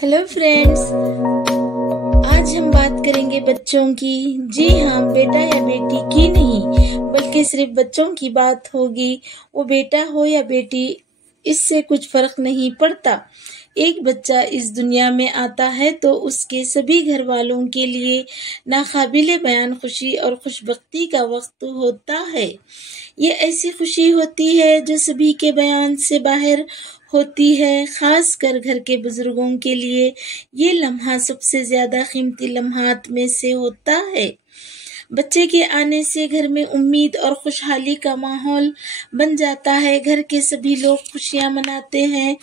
Hello friends, आज हम बात करेंगे बच्चों की। जी हाँ, बेटा या बेटी की नहीं, बल्कि सिर्फ बच्चों की बात होगी। वो बेटा हो या बेटी, इससे कुछ फर्क नहीं पड़ता। एक बच्चा इस दुनिया में आता है तो उसके सभी घर वालों के लिए नाकाबिले बयान खुशी और खुशबख्ती का वक्त होता है। ये ऐसी खुशी होती है जो सभी के बयान से बाहर होती है। खास कर घर के बुजुर्गों के लिए ये लम्हा सबसे ज्यादा कीमती लम्हात में से होता है। बच्चे के आने से घर में उम्मीद और खुशहाली का माहौल बन जाता है। घर के सभी लोग खुशियां मनाते हैं।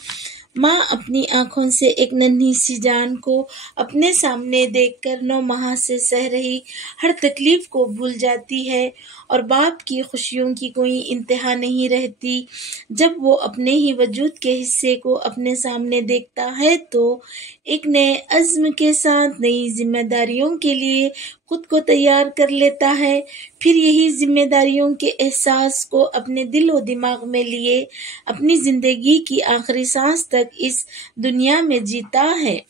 माँ अपनी आंखों से एक नन्ही सी जान को अपने सामने देखकर 9 माह से सह रही हर तकलीफ को भूल जाती है और बाप की खुशियों की कोई इंतहा नहीं रहती। जब वो अपने ही वजूद के हिस्से को अपने सामने देखता है तो एक नए अज़्म के साथ नई जिम्मेदारियों के लिए खुद को तैयार कर लेता है। फिर यही जिम्मेदारियों के एहसास को अपने दिल और दिमाग में लिए अपनी जिंदगी की आखिरी सांस तक इस दुनिया में जीता है।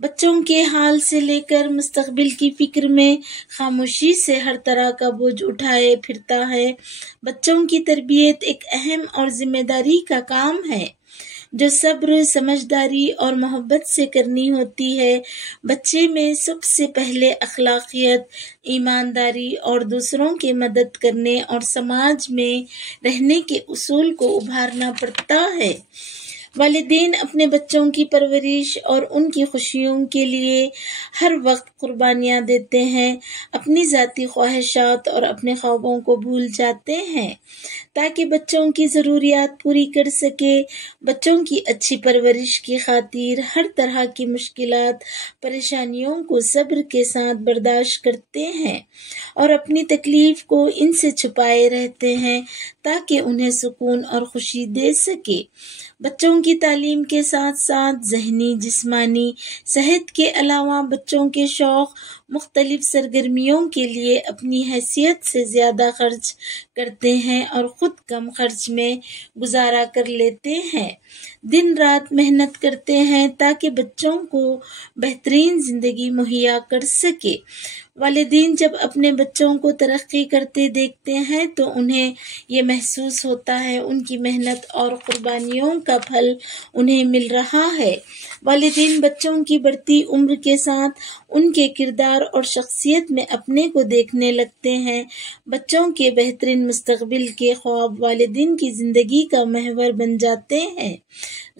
बच्चों के हाल से लेकर मुस्तकबिल की फिक्र में खामोशी से हर तरह का बोझ उठाए फिरता है। बच्चों की तरबियत एक अहम और जिम्मेदारी का काम है जो सब्र, समझदारी और मोहब्बत से करनी होती है। बच्चे में सबसे पहले अखलाकियत, ईमानदारी और दूसरों की मदद करने और समाज में रहने के उसूल को उभारना पड़ता है। वालिदैन अपने बच्चों की परवरिश और उनकी खुशियों के लिए हर वक्त कुर्बानियां देते हैं। अपनी ज़ाती ख्वाहिशात और अपने ख्वाबों को भूल जाते हैं ताकि बच्चों की ज़रूरियात पूरी कर सके। बच्चों की अच्छी परवरिश की खातिर हर तरह की मुश्किलात, परेशानियों को सब्र के साथ बर्दाश्त करते हैं और अपनी तकलीफ को इनसे छुपाए रहते हैं ताकि उन्हें सुकून और खुशी दे सके। बच्चों की तालीम के साथ साथ ज़हनी, जिस्मानी सेहत के अलावा बच्चों के शौक़ मुख्तलिफ सरगर्मियों के लिए अपनी हैसियत से ज़्यादा खर्च करते हैं और ख़ुद कम खर्च में गुजारा कर लेते हैं। दिन रात मेहनत करते हैं ताकि बच्चों को बेहतरीन ज़िंदगी मुहैया कर सके। वालिदैन जब अपने बच्चों को तरक्की करते देखते हैं तो उन्हें ये महसूस होता है उनकी मेहनत और कुर्बानियों का फल उन्हें मिल रहा है। वालिदैन बच्चों की बढ़ती उम्र के साथ उनके किरदार और शख्सियत में अपने को देखने लगते हैं। बच्चों के बेहतरीन मुस्तकबिल के ख्वाब वालिदैन की ज़िंदगी का महवर बन जाते हैं।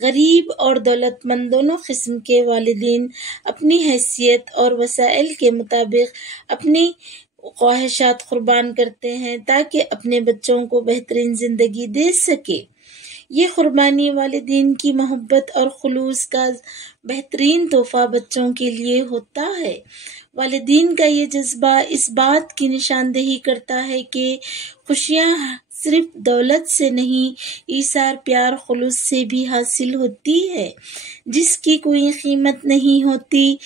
गरीब और दौलतमंद दोनों किस्म के वालिदैन अपनी हैसियत और वसाइल के मुताबिक अपनी ख्वाहिशात कुर्बान करते हैं ताकि अपने बच्चों को बेहतरीन ज़िंदगी दे सके। ये कुर्बानी वालिदैन की मोहब्बत और खुलूस का बेहतरीन तोहफा बच्चों के लिए होता है। वालिदैन का ये जज्बा इस बात की निशानदेही करता है कि खुशियाँ सिर्फ दौलत से नहीं, ईसार, प्यार, खुलूस से भी हासिल होती है जिसकी कोई कीमत नहीं होती।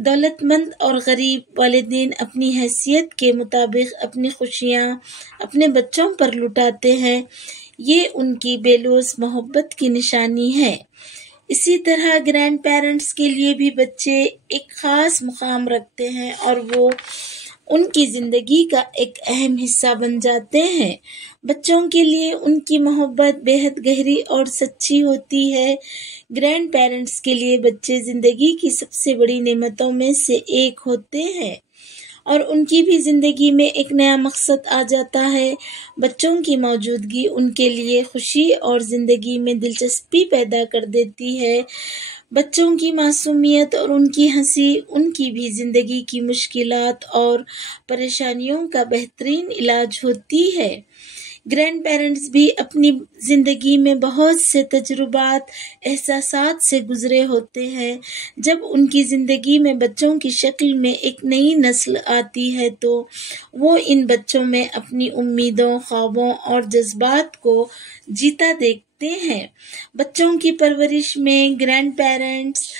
दौलतमंद और गरीब वालिदैन अपनी हैसियत के मुताबिक अपनी खुशियाँ अपने बच्चों पर लुटाते हैं। ये उनकी बेलौस मोहब्बत की निशानी है। इसी तरह ग्रैंड पेरेंट्स के लिए भी बच्चे एक ख़ास मुकाम रखते हैं और वो उनकी ज़िंदगी का एक अहम हिस्सा बन जाते हैं। बच्चों के लिए उनकी मोहब्बत बेहद गहरी और सच्ची होती है। ग्रैंड पेरेंट्स के लिए बच्चे ज़िंदगी की सबसे बड़ी नेमतों में से एक होते हैं और उनकी भी ज़िंदगी में एक नया मकसद आ जाता है। बच्चों की मौजूदगी उनके लिए खुशी और ज़िंदगी में दिलचस्पी पैदा कर देती है। बच्चों की मासूमियत और उनकी हंसी उनकी भी ज़िंदगी की मुश्किलात और परेशानियों का बेहतरीन इलाज होती है। ग्रैंड पेरेंट्स भी अपनी ज़िंदगी में बहुत से तजुर्बात, एहसासात से गुज़रे होते हैं। जब उनकी ज़िंदगी में बच्चों की शक्ल में एक नई नस्ल आती है तो वो इन बच्चों में अपनी उम्मीदों, ख्वाबों और जज्बात को जीता देखते हैं। बच्चों की परवरिश में ग्रैंड पेरेंट्स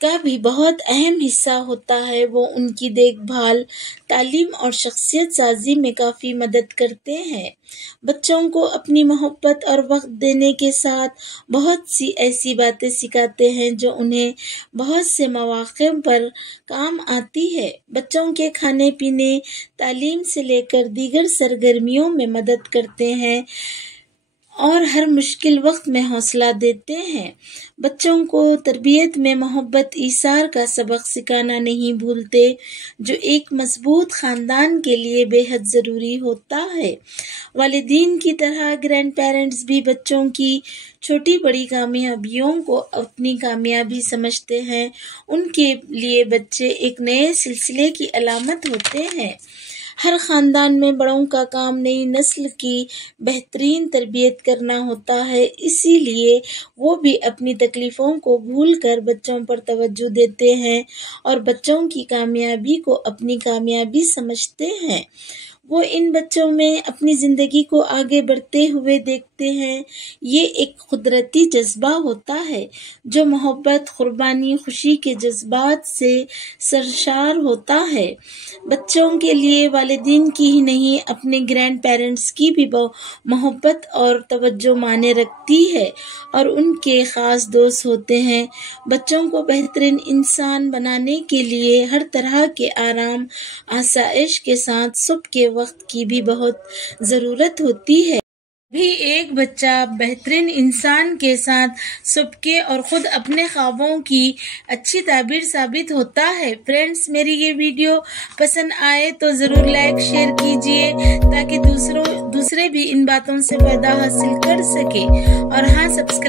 کا بھی بہت اہم حصہ ہوتا ہے۔ وہ ان کی دیکھ بھال، تعلیم اور شخصیت سازی میں کافی مدد کرتے ہیں۔ بچوں کو اپنی محبت اور وقت دینے کے ساتھ بہت سی ایسی باتیں سکھاتے ہیں جو انہیں بہت سے مواقع پر کام آتی ہے۔ بچوں کے کھانے پینے، تعلیم سے لے کر دیگر سرگرمیوں میں مدد کرتے ہیں اور ہر مشکل وقت میں حوصلہ دیتے ہیں۔ بچوں کو تربیت میں محبت ایثار کا سبق سکھانا نہیں بھولتے، جو ایک مضبوط خاندان کے لیے بے حد ضروری ہوتا ہے۔ والدین کی طرح گرینڈ پیرنٹس بھی بچوں کی چھوٹی بڑی کامیابیوں کو اپنی کامیابی سمجھتے ہیں۔ ان کے لیے بچے ایک نئے سلسلے کی علامت ہوتے ہیں۔ ہر خاندان میں بڑوں کا کام نئی نسل کی بہترین تربیت کرنا ہوتا ہے، اسی لیے وہ بھی اپنی تکلیفوں کو بھول کر بچوں پر توجہ دیتے ہیں اور بچوں کی کامیابی کو اپنی کامیابی سمجھتے ہیں۔ وہ ان بچوں میں اپنی زندگی کو آگے بڑھتے ہوئے دیکھتے ہیں۔ یہ ایک قدرتی جذبہ ہوتا ہے جو محبت، قربانی، خوشی کے جذبات سے سرشار ہوتا ہے۔ بچوں کے لیے والدین کی ہی نہیں، اپنے گرینڈ پیرنٹس کی بھی محبت اور توجہ معنی رکھتی ہے اور ان کے خاص دوست ہوتے ہیں۔ بچوں کو بہترین انسان بنانے کے لیے ہر طرح کے آرام آسائش کے ساتھ صبح کے وقت کی بھی بہت ضرورت ہوتی ہے۔ بھی ایک بچہ بہترین انسان کے ساتھ صبح کے اور خود اپنے خوابوں کی اچھی تعبیر ثابت ہوتا ہے۔ فرینڈز، میری یہ ویڈیو پسند آئے تو ضرور لائک شیئر کیجئے تاکہ دوسرے بھی ان باتوں سے فائدہ حاصل کر سکے، اور ہاں سبسکرائب